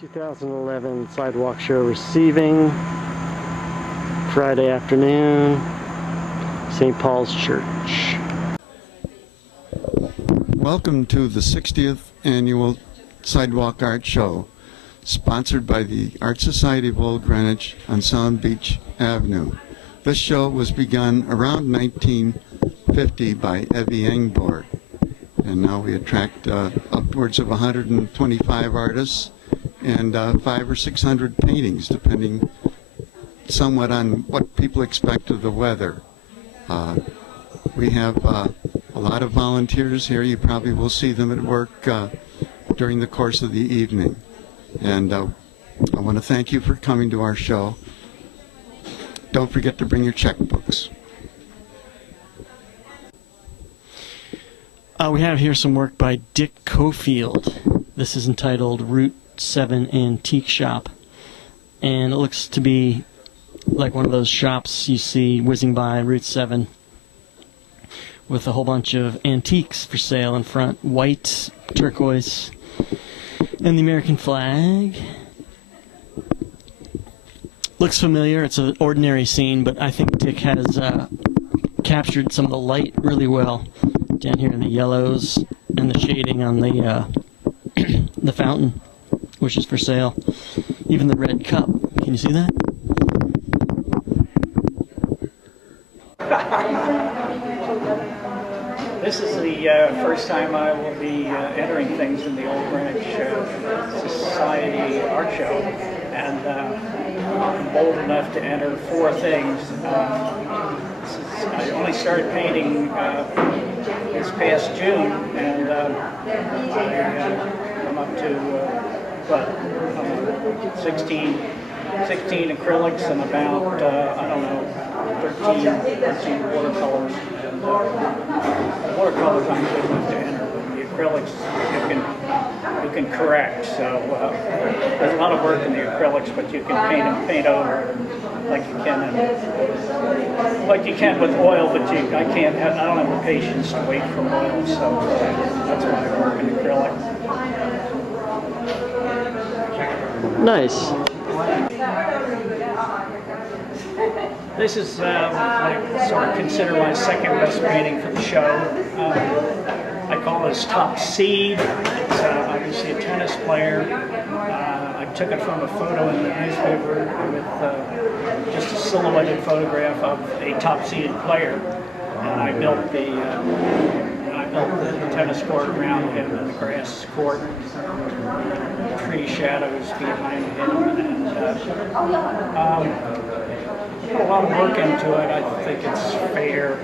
2011 Sidewalk Show receiving, Friday afternoon, St. Paul's Church. Welcome to the 60th Annual Sidewalk Art Show, sponsored by the Art Society of Old Greenwich on Sound Beach Avenue. This show was begun around 1950 by Evie Engborg, and now we attract upwards of 125 artists and 500 or 600 paintings, depending somewhat on what people expect of the weather. We have a lot of volunteers here. You probably will see them at work during the course of the evening. And I want to thank you for coming to our show. Don't forget to bring your checkbooks. We have here some work by Dick Cofield. This is entitled Route 7 Antique Shop, and it looks to be like one of those shops you see whizzing by Route 7 with a whole bunch of antiques for sale in front, white, turquoise, and the American flag. Looks familiar. It's an ordinary scene, but I think Dick has captured some of the light really well down here in the yellows and the shading on the the fountain, which is for sale. Even the red cup. Can you see that? This is the first time I will be entering things in the Old Greenwich Society Art Show, and I'm bold enough to enter 4 things. I only started painting this past June, and I'm up to 16 acrylics and about, I don't know, 13 watercolors. And the watercolors I'm good enough to enter, but the acrylics you can correct. So there's a lot of work in the acrylics, but you can paint over like you can with oil. But I don't have the patience to wait for oil, so that's why I work in acrylic. Nice. This is what I sort of consider my second best painting for the show. I call this Top Seed. It's obviously a tennis player. I took it from a photo in the newspaper with just a silhouetted photograph of a top-seeded player, and I built the tennis court around him and the grass court, tree shadows behind him, and put a lot of work into it. I think it's fair,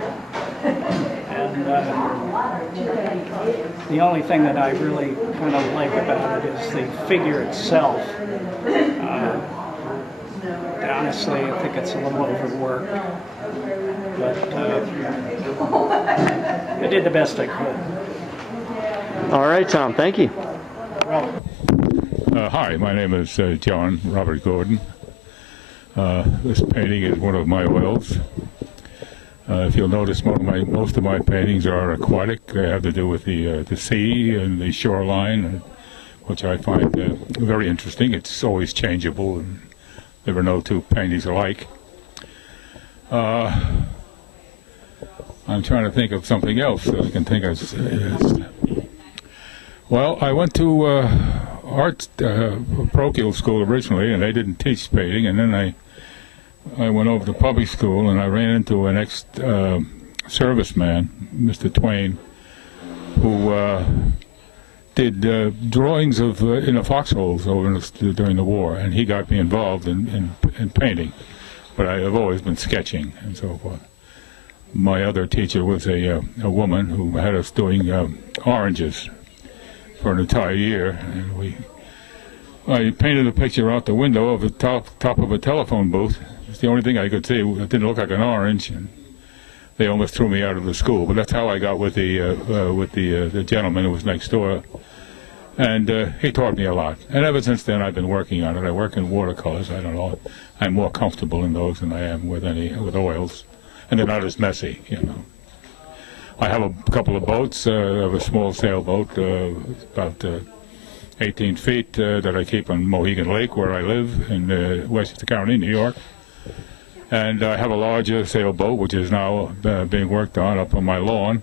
and the only thing that I really kind of like about it is the figure itself. Honestly, I think it's a little overworked, but I did the best I could. All right, Tom, thank you. Hi, my name is John Robert Gordon. This painting is one of my oils. If you'll notice, most of my paintings are aquatic. They have to do with the sea and the shoreline, which I find very interesting. It's always changeable, and there are no 2 paintings alike. I'm trying to think of something else that I can think of. Well, I went to art parochial school originally, and they didn't teach painting, and then I went over to public school, and I ran into an ex-serviceman, Mr. Twain, who did drawings of inner foxholes during the war, and he got me involved in painting. But I have always been sketching and so forth. My other teacher was a woman who had us doing oranges for an entire year, and I painted a picture out the window of the top of a telephone booth. It's the only thing I could see. It didn't look like an orange, and they almost threw me out of the school. But that's how I got with the gentleman who was next door, and he taught me a lot. And ever since then, I've been working on it. I work in watercolors. I don't know. I'm more comfortable in those than I am with oils, and they're not as messy, you know. I have a couple of boats. I have a small sailboat, about 18 feet that I keep on Mohegan Lake, where I live in Westchester County, New York. And I have a larger sailboat, which is now being worked on up on my lawn.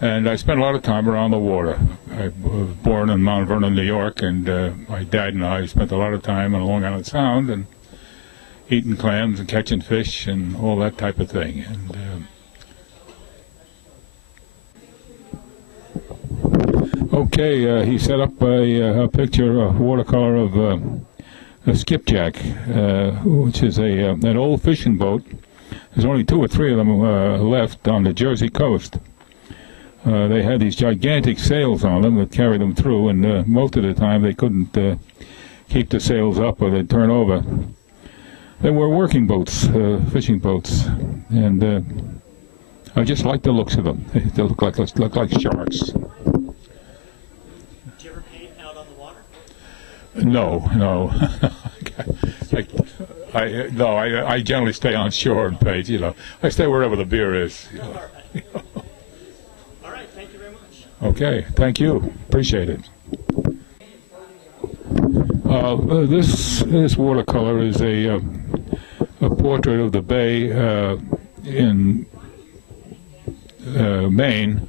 And I spend a lot of time around the water. I was born in Mount Vernon, New York, and my dad and I spent a lot of time on Long Island Sound and eating clams and catching fish and all that type of thing. And okay, he set up a picture, a watercolor of a skipjack, which is an old fishing boat. There's only 2 or 3 of them left on the Jersey coast. They had these gigantic sails on them that carried them through, and most of the time they couldn't keep the sails up or they'd turn over. They were working boats, fishing boats, and I just like the looks of them. They look like sharks. Did you ever paint out on the water? No. I generally stay on shore and paint. You know, I stay wherever the beer is. You know. All right, thank you very much. Okay, thank you. Appreciate it. This watercolor is a portrait of the bay in Maine,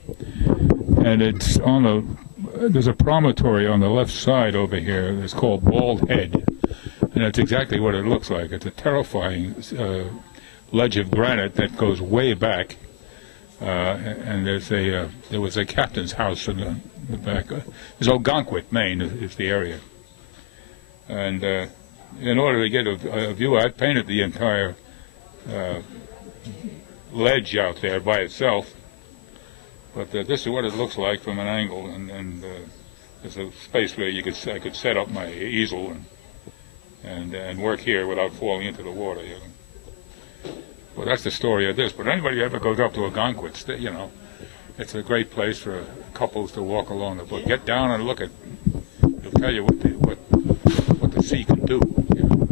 and it's on there's a promontory on the left side over here that's called Bald Head, and that's exactly what it looks like. It's a terrifying ledge of granite that goes way back, and there was a captain's house in the back. It's Algonquin, Maine is the area. And in order to get a view, I painted the entire ledge out there by itself. But this is what it looks like from an angle, and there's a space where I could set up my easel and work here without falling into the water. You know. Well, that's the story of this. But anybody who ever goes up to Algonquin, you know, it's a great place for couples to walk along the boat. Get down and look at. It'll tell you what the sea can do. You know.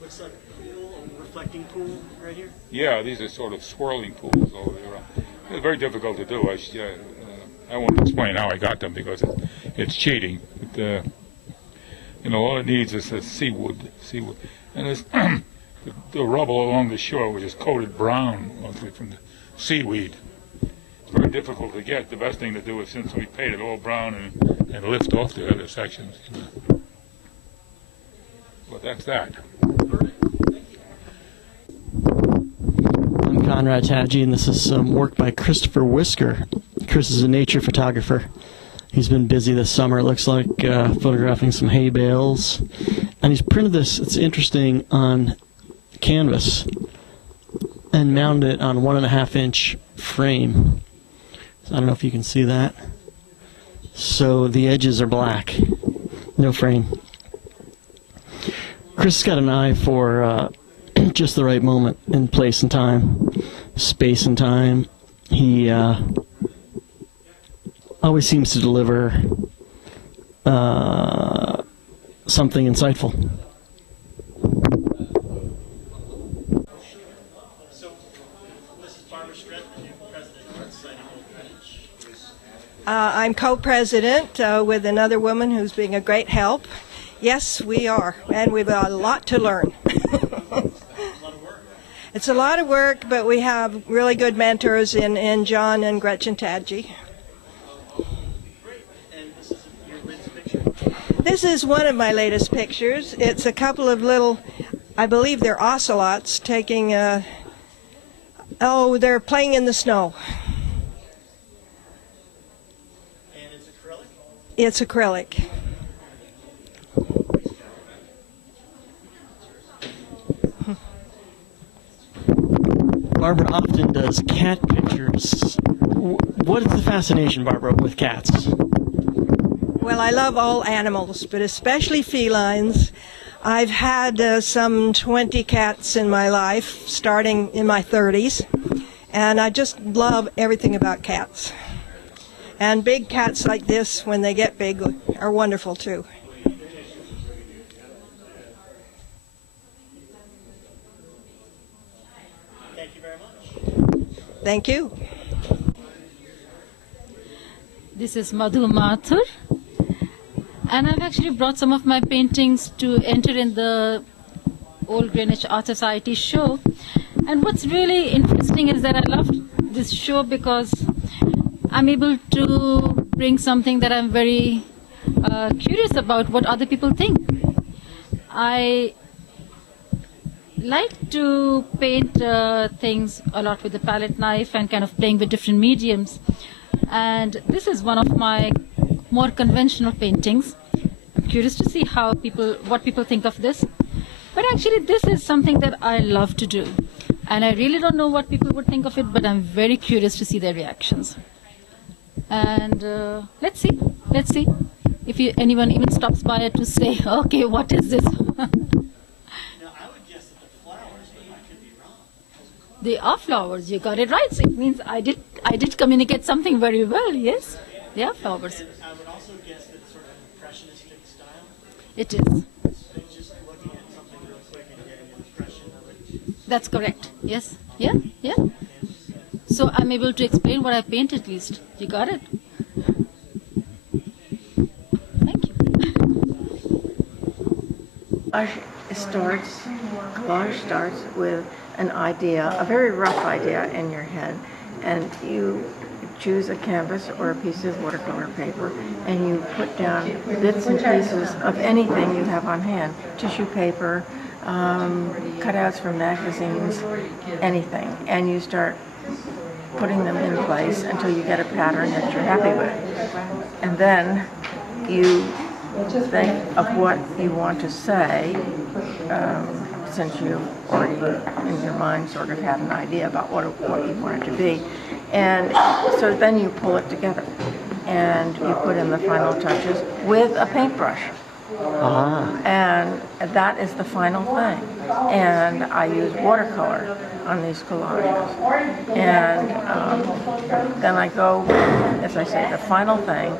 Looks like a pool, a reflecting pool right here. Yeah, these are sort of swirling pools over there. It's very difficult to do. I won't explain how I got them because it's cheating. But, you know, all it needs is seaweed, and there's the rubble along the shore, which is coated brown mostly from the seaweed. It's very difficult to get. The best thing to do is, since we paint it all brown, and lift off the other sections. You know. But that's that. I'm Conrad Tadji, and this is some work by Christopher Whisker. Chris is a nature photographer. He's been busy this summer, it looks like, photographing some hay bales. And he's printed this, it's interesting, on canvas and mounted it on 1.5-inch frame. So I don't know if you can see that. So the edges are black, no frame. Chris has got an eye for just the right moment in place and time, space and time. He always seems to deliver something insightful. So, this is Barbara Stretton, the new president of Sidewalk Show. I'm co-president with another woman who's being a great help. Yes, we are, and we've got a lot to learn. It's a lot of work, but we have really good mentors in John and Gretchen Tadji. And this is your latest picture? This is one of my latest pictures. It's a couple of little, I believe they're ocelots taking they're playing in the snow. And it's acrylic? It's acrylic. Barbara often does cat pictures. What is the fascination, Barbara, with cats? Well, I love all animals, but especially felines. I've had some 20 cats in my life, starting in my 30s, and I just love everything about cats. And big cats like this, when they get big, are wonderful too. Thank you very much. Thank you. This is Madhu Mathur, and I've actually brought some of my paintings to enter in the Old Greenwich Art Society show. And what's really interesting is that I loved this show because I'm able to bring something that I'm very curious about, what other people think. I like to paint things a lot with the palette knife and kind of playing with different mediums. And this is one of my more conventional paintings. I'm curious to see what people think of this. But actually this is something that I love to do. And I really don't know what people would think of it, but I'm very curious to see their reactions. And let's see if anyone even stops by to say, okay, what is this? They are flowers. You got it right. So it means I did communicate something very well. Yes, they are flowers. I would also guess that it's sort of an impressionistic style. It is. It's just looking at something real quick and getting an impression of it. That's correct. Yes. Yeah. Yeah. So I'm able to explain what I paint at least. You got it. Thank you. Collage starts with an idea, a very rough idea in your head, and you choose a canvas or a piece of watercolor paper and you put down bits and pieces of anything you have on hand, tissue paper, cutouts from magazines, anything, and you start putting them in place until you get a pattern that you're happy with. And then you think of what you want to say, since you already in your mind sort of had an idea about what you want it to be. And so then you pull it together and you put in the final touches with a paintbrush. And that is the final thing. And I use watercolor on these collages. And then I go, as I say, the final thing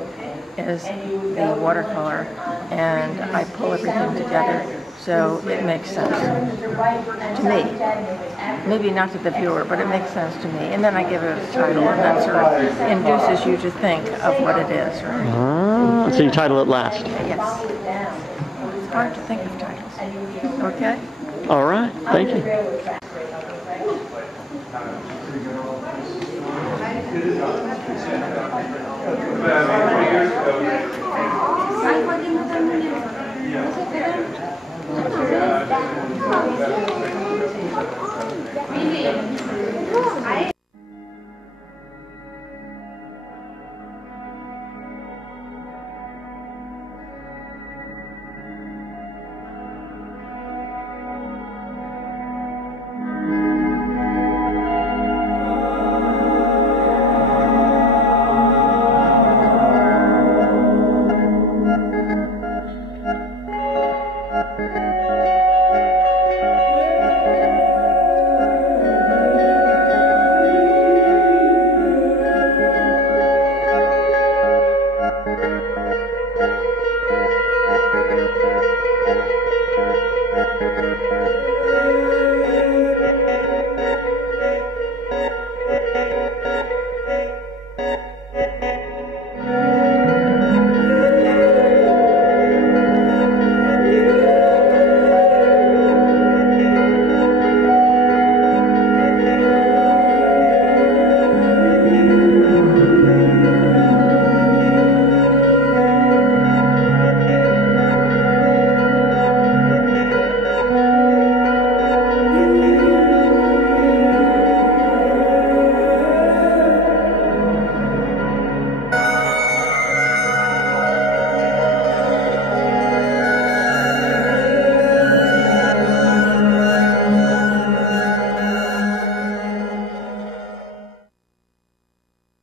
is the watercolor, and I pull everything together so it makes sense to me. Maybe not to the viewer, but it makes sense to me. And then I give it a title, and that sort of induces you to think of what it is, right? So you title it last. Yes. It's hard to think of titles. Okay? All right. Thank you.